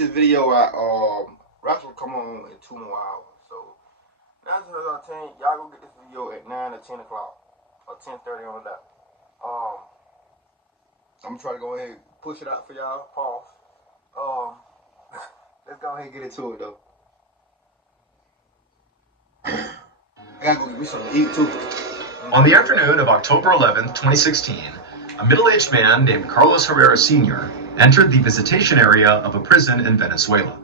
this video out. Raps will come on in 2 more hours. So 9 times out of 10, y'all go get this video at 9 or 10 o'clock or 10:30 on the dot. I'm gonna try to go ahead and push it out for y'all. Pause. Let's go ahead and get into it though. I gotta go get me something to eat too. On the afternoon of October 11th, 2016, a middle-aged man named Carlos Herrera Sr. entered the visitation area of a prison in Venezuela.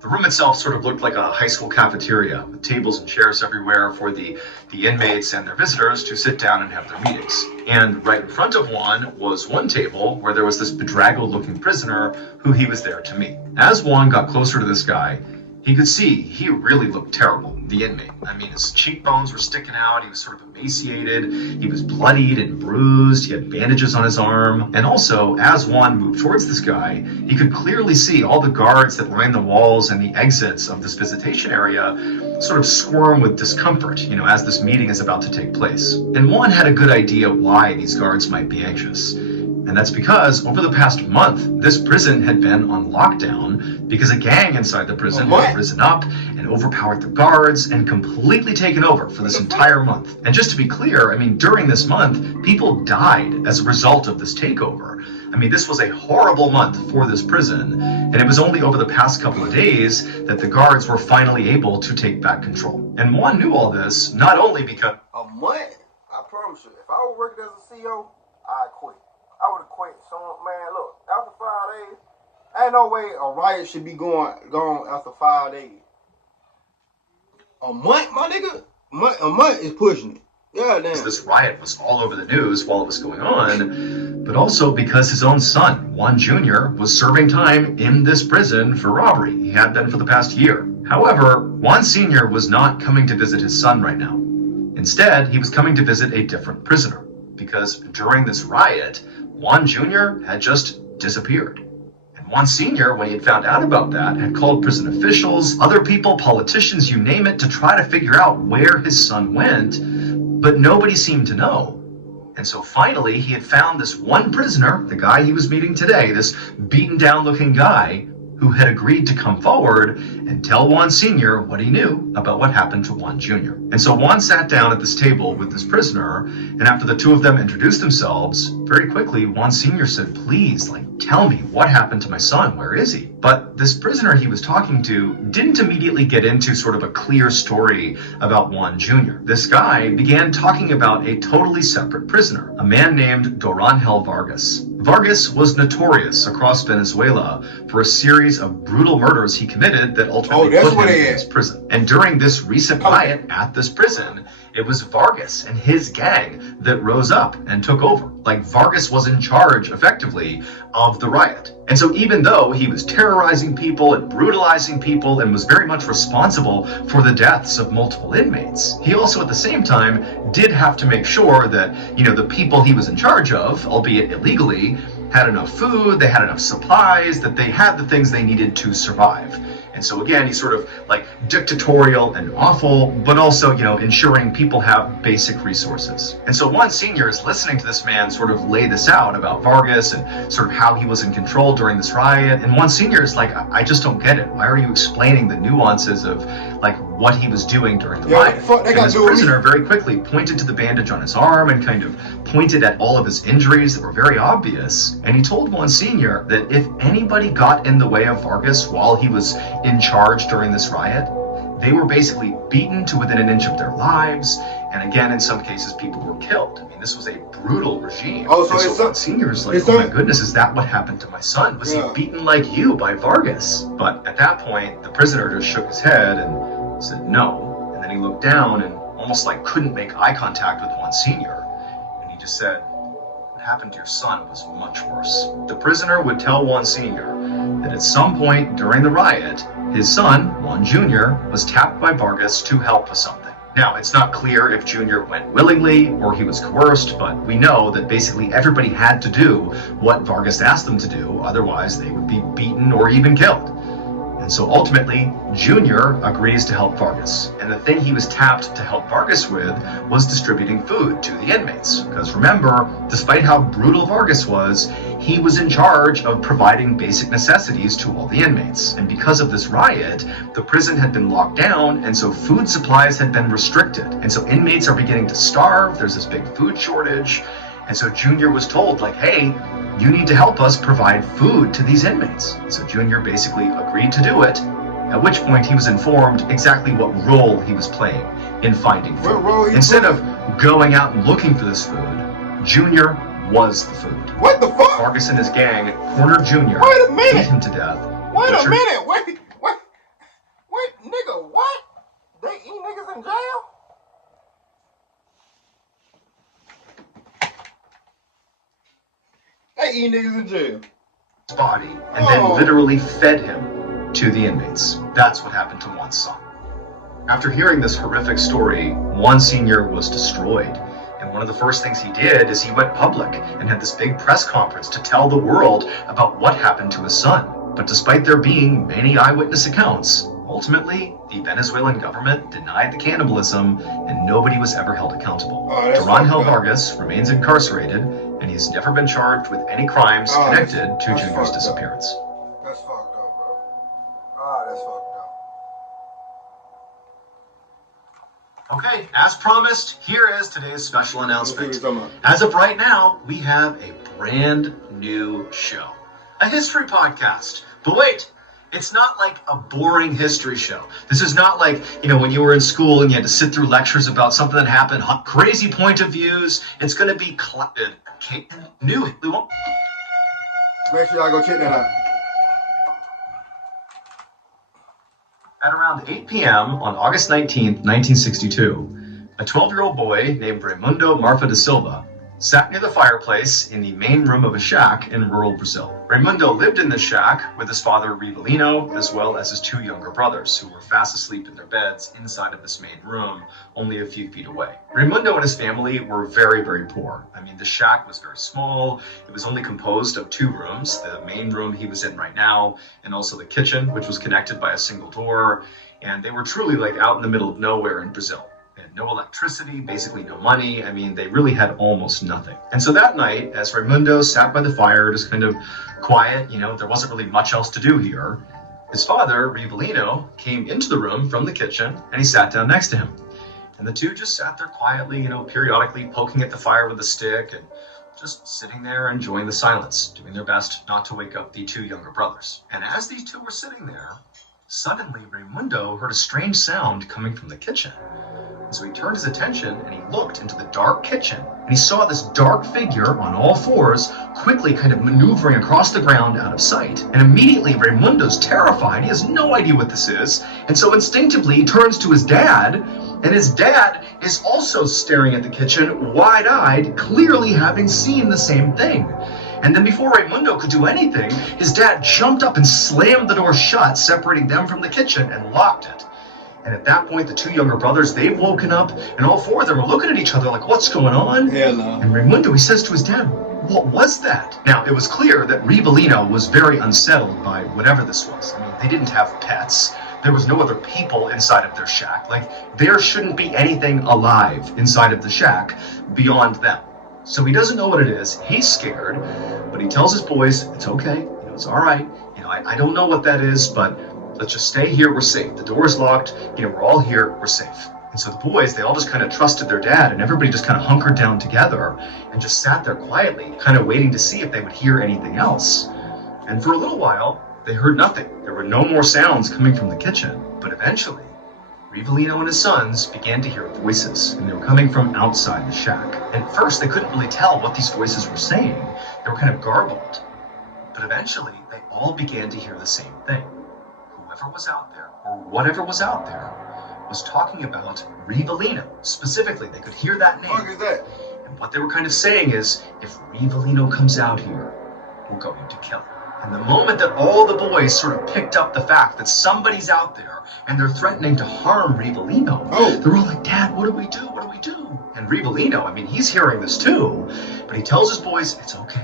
The room itself sort of looked like a high school cafeteria, with tables and chairs everywhere for the inmates and their visitors to sit down and have their meetings. And right in front of Juan was one table where there was this bedraggled-looking prisoner who he was there to meet. As Juan got closer to this guy, he could see he really looked terrible, the inmate. I mean, his cheekbones were sticking out, he was sort of emaciated, he was bloodied and bruised, he had bandages on his arm. And also, as Juan moved towards this guy, he could clearly see all the guards that line the walls and the exits of this visitation area sort of squirm with discomfort, as this meeting is about to take place. And Juan had a good idea why these guards might be anxious. And that's because over the past month, this prison had been on lockdown because a gang inside the prison had risen up and overpowered the guards and completely taken over for this entire month. And just to be clear, I mean, during this month, people died as a result of this takeover. I mean, this was a horrible month for this prison, and it was only over the past couple of days that the guards were finally able to take back control. And Juan knew all this, not only because... A month? I promise you, if I were working as a CEO, I'd quit. I would have quit. So, man, look, after 5 days, ain't no way a riot should be gone after 5 days. A month, my nigga? A month is pushing it. Yeah, damn. This riot was all over the news while it was going on, but also because his own son, Juan Jr., was serving time in this prison for robbery. He had been for the past year. However, Juan Sr. was not coming to visit his son right now. Instead, he was coming to visit a different prisoner, because during this riot, Juan Jr. had just disappeared. And Juan Sr., when he had found out about that, had called prison officials, other people, politicians, you name it, to try to figure out where his son went, but nobody seemed to know. And so finally, he had found this one prisoner, the guy he was meeting today, this beaten down looking guy, who had agreed to come forward and tell Juan Sr. what he knew about what happened to Juan Jr. And so Juan sat down at this table with this prisoner, and after the two of them introduced themselves, very quickly, Juan Sr. said, please, tell me what happened to my son, where is he? But this prisoner he was talking to didn't immediately get into sort of a clear story about Juan Jr. This guy began talking about a totally separate prisoner, a man named Dorangel Vargas. Vargas was notorious across Venezuela for a series of brutal murders he committed that ultimately put him in this prison. And during this recent riot at this prison, it was Vargas and his gang that rose up and took over. Vargas was in charge, effectively, of the riot. And so even though he was terrorizing people and brutalizing people and was very much responsible for the deaths of multiple inmates, he also at the same time did have to make sure that, the people he was in charge of, albeit illegally, had enough food, they had enough supplies, that they had the things they needed to survive. And so again, he's sort of dictatorial and awful, but also, ensuring people have basic resources. And so Juan Sr. is listening to this man sort of lay this out about Vargas and sort of how he was in control during this riot. And Juan Sr. is like, I just don't get it. Why are you explaining the nuances of what he was doing during the riot? And this prisoner very quickly pointed to the bandage on his arm and kind of pointed at all of his injuries that were very obvious. And he told Juan Sr. that if anybody got in the way of Vargas while he was in charge during this riot, they were basically beaten to within an inch of their lives, and again, in some cases, people were killed. I mean, this was a brutal regime. Oh, so Juan Sr. is like, oh my goodness, is that what happened to my son? Was he beaten like you by Vargas? But at that point, the prisoner just shook his head and said no, and then he looked down and almost couldn't make eye contact with Juan Sr., and he just said, what happened to your son was much worse. The prisoner would tell Juan Sr. that at some point during the riot, his son, Juan Jr., was tapped by Vargas to help with something. Now, it's not clear if Jr. went willingly or he was coerced, but we know that basically everybody had to do what Vargas asked them to do, otherwise they would be beaten or even killed. And so ultimately, Jr. agrees to help Vargas. And the thing he was tapped to help Vargas with was distributing food to the inmates. Because remember, despite how brutal Vargas was, he was in charge of providing basic necessities to all the inmates. And because of this riot, the prison had been locked down, and so food supplies had been restricted. And so inmates are beginning to starve, there's this big food shortage. And so Junior was told, like, hey, you need to help us provide food to these inmates. So Junior basically agreed to do it, at which point he was informed exactly what role he was playing in finding food. Instead of going out and looking for this food, Junior was the food. What the fuck? Vargas and his gang cornered Junior, Wait a minute. beat him to death. Wait a minute. Wait, nigga, what? They eat niggas in jail? They eat niggas in jail. Body, and then literally fed him to the inmates. That's what happened to Juan's son. After hearing this horrific story, Juan Sr. was destroyed. And one of the first things he did is he went public and had this big press conference to tell the world about what happened to his son. But despite there being many eyewitness accounts, ultimately, the Venezuelan government denied the cannibalism and nobody was ever held accountable. Duranhel Vargas remains incarcerated and he's never been charged with any crimes connected to Junior's disappearance. That's fucked up, bro. That's fucked up. Okay, as promised, here is today's special announcement. As of right now, we have a brand new show. A history podcast. But wait, it's not like a boring history show. This is not like, when you were in school and you had to sit through lectures about something that happened, crazy point of views. It's going to be new. Make sure y'all go check that out. At around 8 p.m. on August 19th, 1962, a 12-year-old boy named Raimundo Marfa da Silva sat near the fireplace in the main room of a shack in rural Brazil. Raimundo lived in this shack with his father Rivelino, as well as his two younger brothers, who were fast asleep in their beds inside of this main room, only a few feet away. Raimundo and his family were very, very poor. I mean, the shack was very small. It was only composed of two rooms, the main room he was in right now, and also the kitchen, which was connected by a single door. And they were truly like out in the middle of nowhere in Brazil. They had no electricity, basically no money. I mean, they really had almost nothing. And so that night, as Raimundo sat by the fire, just kind of quiet, there wasn't really much else to do here, his father, Rivelino, came into the room from the kitchen, and he sat down next to him. And the two just sat there quietly, periodically poking at the fire with a stick and just sitting there enjoying the silence, doing their best not to wake up the two younger brothers. And as these two were sitting there, suddenly Raimundo heard a strange sound coming from the kitchen. So he turned his attention and he looked into the dark kitchen and he saw this dark figure on all fours quickly kind of maneuvering across the ground out of sight. And immediately Raimundo's terrified. He has no idea what this is. And so instinctively he turns to his dad, and his dad is also staring at the kitchen wide-eyed, clearly having seen the same thing. And then before Raimundo could do anything, his dad jumped up and slammed the door shut, separating them from the kitchen, and locked it. And at that point, the two younger brothers, they've woken up, and all four of them are looking at each other like, what's going on? Hell no. And Raimundo, he says to his dad, what was that? Now, it was clear that Rivelino was very unsettled by whatever this was. I mean, they didn't have pets. There was no other people inside of their shack. Like, there shouldn't be anything alive inside of the shack beyond them. So he doesn't know what it is. He's scared, but he tells his boys, it's okay. It's all right. I don't know what that is, but let's just stay here, we're safe. The door is locked, we're all here, we're safe. And so the boys, they all just kind of trusted their dad, and everybody just kind of hunkered down together and just sat there quietly, kind of waiting to see if they would hear anything else. And for a little while, they heard nothing. There were no more sounds coming from the kitchen. But eventually, Rivelino and his sons began to hear voices, and they were coming from outside the shack. And at first, they couldn't really tell what these voices were saying. They were kind of garbled. But eventually, they all began to hear the same thing. Whoever was out there, or whatever was out there, was talking about Rivelino. Specifically, they could hear that name. What is that? And what they were kind of saying is, if Rivelino comes out here, we're going to kill him. And the moment that all the boys sort of picked up the fact that somebody's out there and they're threatening to harm Rivelino, they're all like, Dad, what do we do? What do we do? And Rivelino, I mean, he's hearing this too, but he tells his boys, it's okay.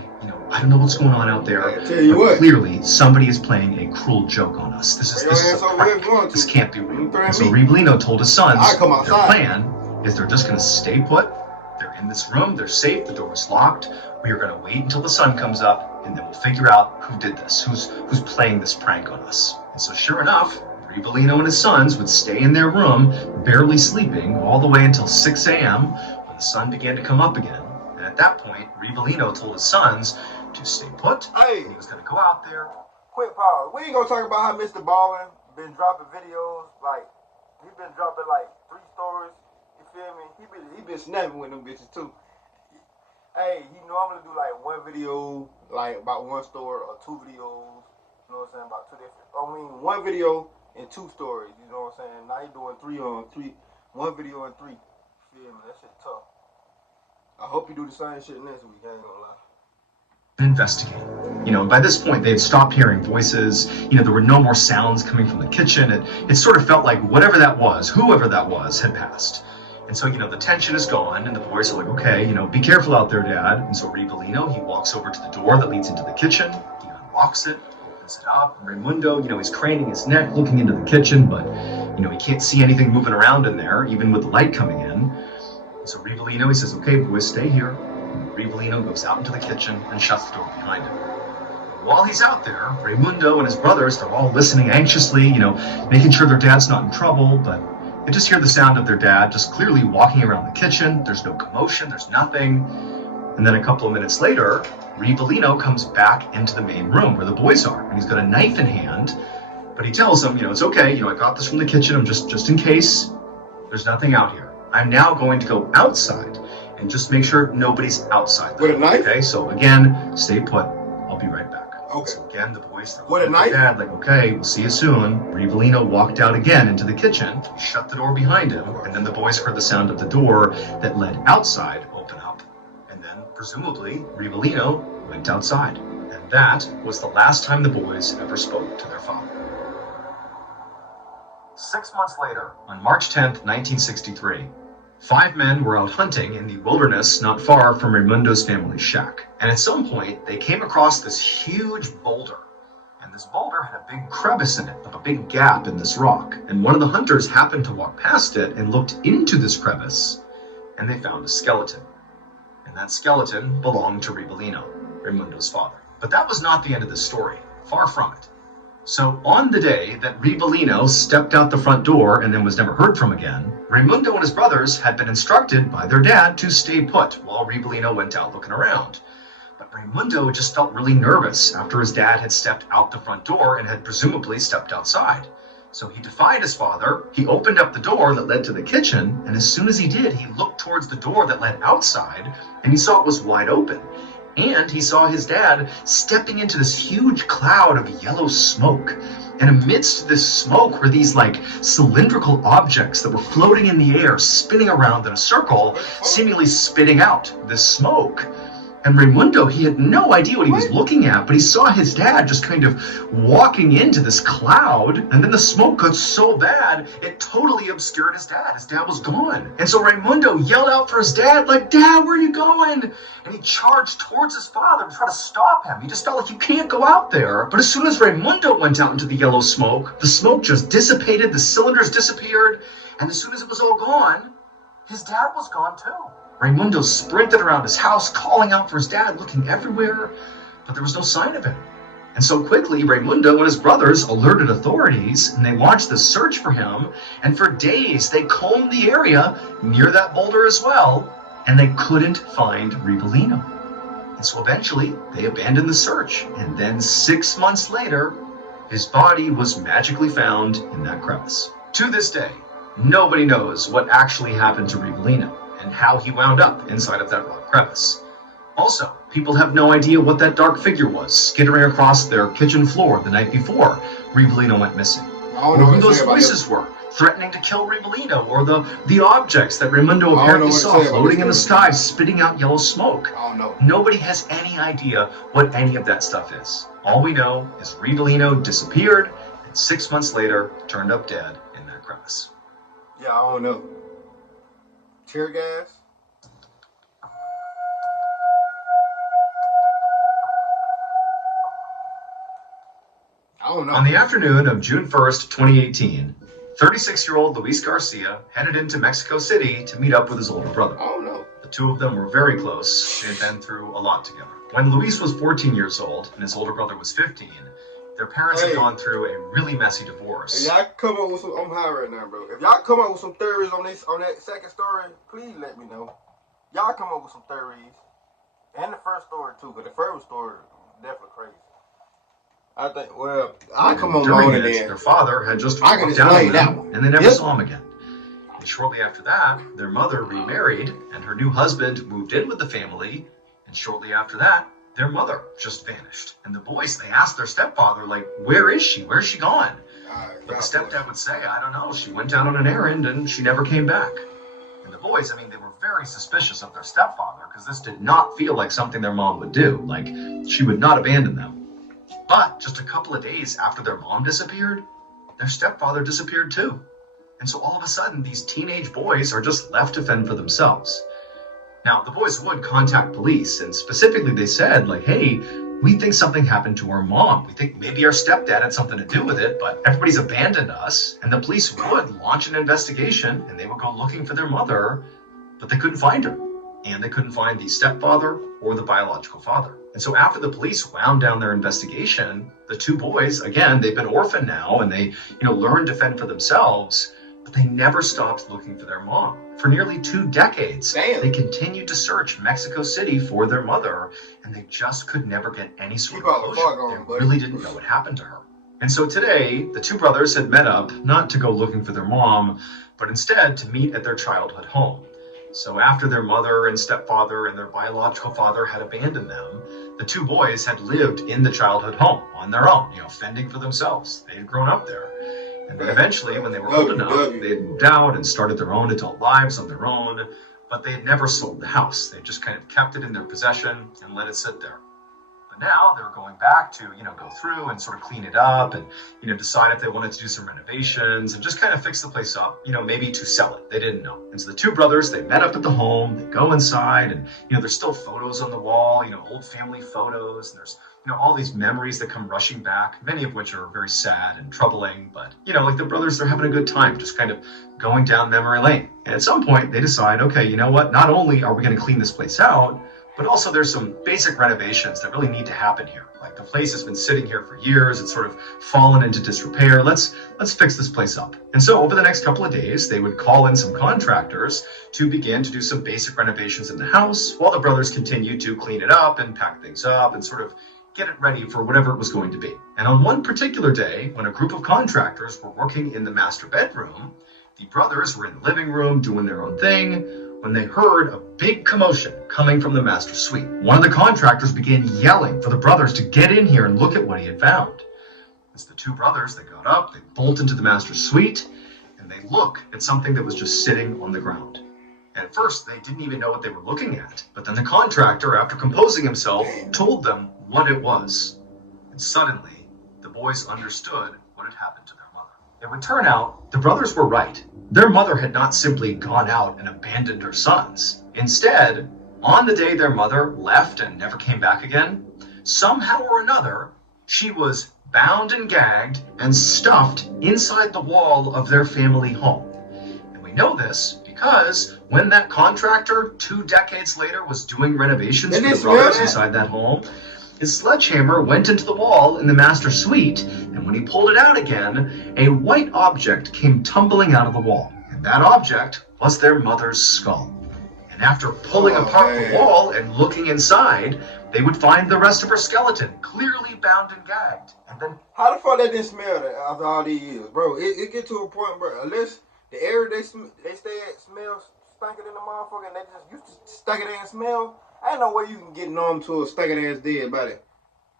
I don't know what's going on out there. I tell you what. Clearly, somebody is playing a cruel joke on us. This is a prank. This can't be real. And so Rivelino told his sons, their plan is they're just going to stay put. They're in this room. They're safe. The door is locked. We are going to wait until the sun comes up. and then we'll figure out who did this, who's playing this prank on us. And so sure enough, Ribolino and his sons would stay in their room, barely sleeping, all the way until 6 a.m. when the sun began to come up again. And at that point, Ribolino told his sons to stay put. Hey, he was going to go out there. Quick pause. We ain't gonna talk about how Mr. Ballen been dropping videos. Like, he been dropping like 3 stories. You feel me? He been snapping with them bitches too. Hey, he normally do like 1 video, like about 1 story, or 2 videos. You know what I'm saying? About 2 different. I mean, 1 video and 2 stories. You know what I'm saying? Now he doing 3 on 3. 1 video and 3. You feel me? That shit tough. I hope you do the same shit next week. I ain't gonna lie. Investigate. By this point, they had stopped hearing voices. There were no more sounds coming from the kitchen. It sort of felt like whatever that was, whoever that was, had passed. And so, the tension is gone, and the boys are like, okay, be careful out there, Dad. And so Ribolino, he walks over to the door that leads into the kitchen. He unlocks it, opens it up. Raimundo, he's craning his neck, looking into the kitchen, but, he can't see anything moving around in there, even with the light coming in. And so Ribolino, he says, okay, boys, stay here. Ribolino goes out into the kitchen and shuts the door behind him. While he's out there, Raimundo and his brothers, they're all listening anxiously, making sure their dad's not in trouble, but they just hear the sound of their dad just clearly walking around the kitchen. There's no commotion, there's nothing. And then a couple of minutes later, Ribolino comes back into the main room where the boys are, and he's got a knife in hand, but he tells them, it's okay, I got this from the kitchen, I'm just in case. There's nothing out here. I'm now going to go outside and just make sure nobody's outside. With a knife? Okay, so again, stay put. I'll be right back. Okay. So again, the boys, with a knife? Dad, like, okay, we'll see you soon. Ribolino walked out again into the kitchen, shut the door behind him, and then the boys heard the sound of the door that led outside open up. And then, presumably, Ribolino went outside. And that was the last time the boys ever spoke to their father. 6 months later, on March 10th, 1963, 5 men were out hunting in the wilderness not far from Raimundo's family's shack. And at some point, they came across this huge boulder. And this boulder had a big crevice in it, like a big gap in this rock. And one of the hunters happened to walk past it and looked into this crevice, and they found a skeleton. And that skeleton belonged to Ribolino, Raimundo's father. But that was not the end of the story. Far from it. So on the day that Ribolino stepped out the front door and then was never heard from again, Raimundo and his brothers had been instructed by their dad to stay put while Ribolino went out looking around. But Raimundo just felt really nervous after his dad had stepped out the front door and had presumably stepped outside. So he defied his father, he opened up the door that led to the kitchen, and as soon as he did, he looked towards the door that led outside, and he saw it was wide open. And he saw his dad stepping into this huge cloud of yellow smoke. And amidst this smoke were these cylindrical objects that were floating in the air, spinning around in a circle, seemingly spitting out this smoke. And Raimundo, he had no idea what he was looking at, but he saw his dad just kind of walking into this cloud, and then the smoke got so bad, it totally obscured his dad. His dad was gone. And so Raimundo yelled out for his dad, like, "Dad, where are you going?" And he charged towards his father to try to stop him. He just felt like, you can't go out there. But as soon as Raimundo went out into the yellow smoke, the smoke just dissipated, the cylinders disappeared, and as soon as it was all gone, his dad was gone too. Raimundo sprinted around his house, calling out for his dad, looking everywhere, but there was no sign of him. And so quickly, Raimundo and his brothers alerted authorities, and they launched this search for him, and for days they combed the area near that boulder as well, and they couldn't find Ribolino. And so eventually, they abandoned the search, and then 6 months later, his body was magically found in that crevice. To this day, nobody knows what actually happened to Ribolino and how he wound up inside of that rock crevice. Also, people have no idea what that dark figure was skittering across their kitchen floor the night before Ribolino went missing. Or who those voices were threatening to kill Ribolino, or the objects that Raimundo apparently saw floating in the sky, spitting out yellow smoke. Nobody has any idea what any of that stuff is. All we know is Ribolino disappeared, and 6 months later turned up dead in that crevice. Yeah, I don't know. Tear gas? I don't know. On the afternoon of June 1st, 2018, 36-year-old Luis Garcia headed into Mexico City to meet up with his older brother. I don't know. The two of them were very close. They had been through a lot together. When Luis was 14 years old and his older brother was 15, their parents had gone through a really messy divorce. If y'all come up with some, I'm high right now, bro. If y'all come up with some theories on that second story, please let me know. Y'all come up with some theories. And the first story too, because the first story definitely crazy. I think, well, I come on during it, their father had just I can walked out on explain that them, one. and they never saw him again. And shortly after that, their mother remarried, and her new husband moved in with the family, and shortly after that, their mother just vanished. And the boys, they asked their stepfather, like, where is she? Where's she gone? But the stepdad would say, I don't know, she went out on an errand and she never came back. And the boys, I mean, they were very suspicious of their stepfather because this did not feel like something their mom would do. Like, she would not abandon them. But just a couple of days after their mom disappeared, their stepfather disappeared too. And so all of a sudden, these teenage boys are just left to fend for themselves. Now, the boys would contact police, and specifically they said, like, hey, we think something happened to our mom. We think maybe our stepdad had something to do with it, but everybody's abandoned us. And the police would launch an investigation, and they would go looking for their mother, but they couldn't find her. And they couldn't find the stepfather or the biological father. And so after the police wound down their investigation, the two boys, again, they've been orphaned now, and they, learned to fend for themselves, but they never stopped looking for their mom. For nearly 2 decades, they continued to search Mexico City for their mother, and they just could never get any sort of closure. They really didn't know what happened to her. And so today, the two brothers had met up, not to go looking for their mom, but instead to meet at their childhood home. So after their mother and stepfather and their biological father had abandoned them, the two boys had lived in the childhood home on their own, fending for themselves. They had grown up there. And then eventually, when they were old enough, they had moved out and started their own adult lives on their own, but they had never sold the house. They just kind of kept it in their possession and let it sit there. But now they were going back to, go through and sort of clean it up and, decide if they wanted to do some renovations and just kind of fix the place up, maybe to sell it. They didn't know. And so the two brothers, they met up at the home, they go inside and, there's still photos on the wall, old family photos, and there's, all these memories that come rushing back, many of which are very sad and troubling, but, like the brothers, they're having a good time, just kind of going down memory lane. And at some point they decide, okay, you know what, not only are we going to clean this place out, but also there's some basic renovations that really need to happen here. Like the place has been sitting here for years. It's sort of fallen into disrepair. Let's fix this place up. And so over the next couple of days, they would call in some contractors to begin to do some basic renovations in the house while the brothers continued to clean it up and pack things up and sort of get it ready for whatever it was going to be. And on one particular day, when a group of contractors were working in the master bedroom, the brothers were in the living room doing their own thing when they heard a big commotion coming from the master suite. One of the contractors began yelling for the brothers to get in here and look at what he had found. As the two brothers, they got up, they bolt into the master suite, and they look at something that was just sitting on the ground. And at first, they didn't even know what they were looking at. But then the contractor, after composing himself, told them what it was. And suddenly, the boys understood what had happened to their mother. It would turn out the brothers were right. Their mother had not simply gone out and abandoned her sons. Instead, on the day their mother left and never came back again, somehow or another, she was bound and gagged and stuffed inside the wall of their family home. And we know this because when that contractor 2 decades later was doing renovations for the brothers inside that home, his sledgehammer went into the wall in the master suite, and when he pulled it out again, a white object came tumbling out of the wall. And that object was their mother's skull. And after pulling apart the wall and looking inside, they would find the rest of her skeleton, clearly bound and gagged. And then, how the fuck they didn't smell that after all these years, bro? It get to a point, bro. Unless the area they stay at smells stinking in the motherfucker, and they just used to stink it and smell. I ain't no way you can get numb to a stinking ass dead body.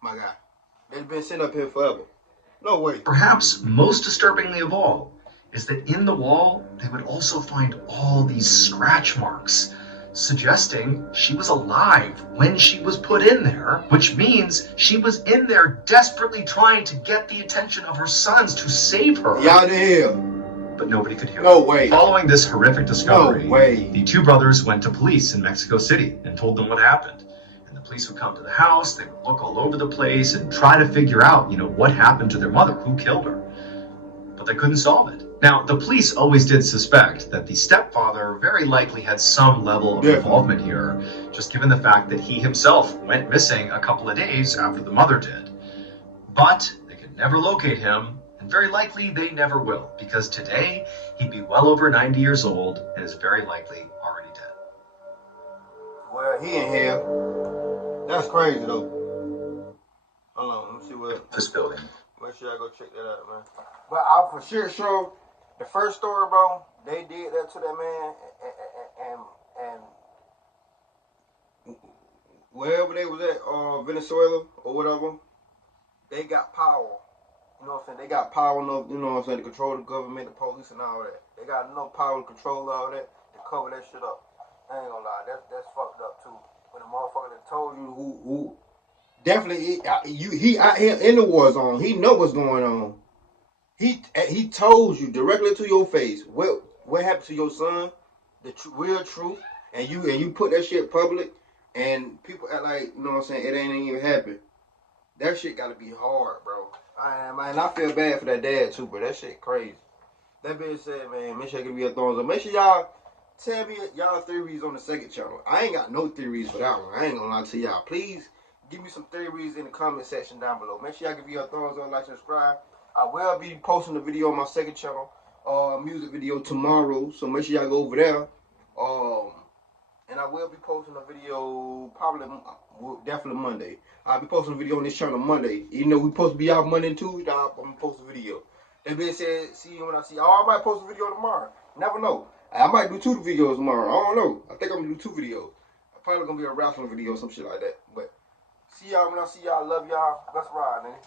My God, they've been sitting up here forever. No way. Perhaps most disturbingly of all is that in the wall they would also find all these scratch marks, suggesting she was alive when she was put in there, which means she was in there desperately trying to get the attention of her sons to save her. Y'all didn't hear. But nobody could hear. No way. Following this horrific discovery, no way, the two brothers went to police in Mexico City and told them what happened. And the police would come to the house, they would look all over the place and try to figure out, what happened to their mother, who killed her. But they couldn't solve it. Now, the police always did suspect that the stepfather very likely had some level of involvement here, just given the fact that he himself went missing a couple of days after the mother did. But they could never locate him, and very likely they never will, because today he'd be well over 90 years old and is very likely already dead. Well, he in hell. That's crazy though. Hold on, let me see what this building. Make sure I go check that out, man. But I for sure, the first story, bro, they did that to that man, and wherever they was at, Venezuela or whatever, they got power. You know what I'm saying? They got power enough, you know what I'm saying, to control the government, the police, and all that. They got enough power to control all that, to cover that shit up. I ain't gonna lie, that's fucked up too. When the motherfucker that told you who definitely he out here in the war zone. He know what's going on. He told you directly to your face what happened to your son, the real truth, and you put that shit public, and people act like, you know what I'm saying, it ain't even happened. That shit gotta be hard, bro. I feel bad for that dad too, but that shit crazy. That being said, man, make sure you give me your thumbs up. Make sure y'all tell me y'all theories on the second channel. I ain't got no theories for that one. I ain't gonna lie to y'all. Please give me some theories in the comment section down below. Make sure y'all give me your thumbs up, like, subscribe. I will be posting a video on my second channel, music video tomorrow. So make sure y'all go over there. And I will be posting a video probably, definitely Monday. I'll be posting a video on this channel Monday. Even though we supposed to be out Monday and Tuesday, I'm gonna post a video. That being said, see you when I see you. Oh, I might post a video tomorrow. Never know. I might do 2 videos tomorrow. I don't know. I think I'm gonna do 2 videos. Probably gonna be a wrestling video or some shit like that. But see y'all when I see y'all. Love y'all. Let's ride, man.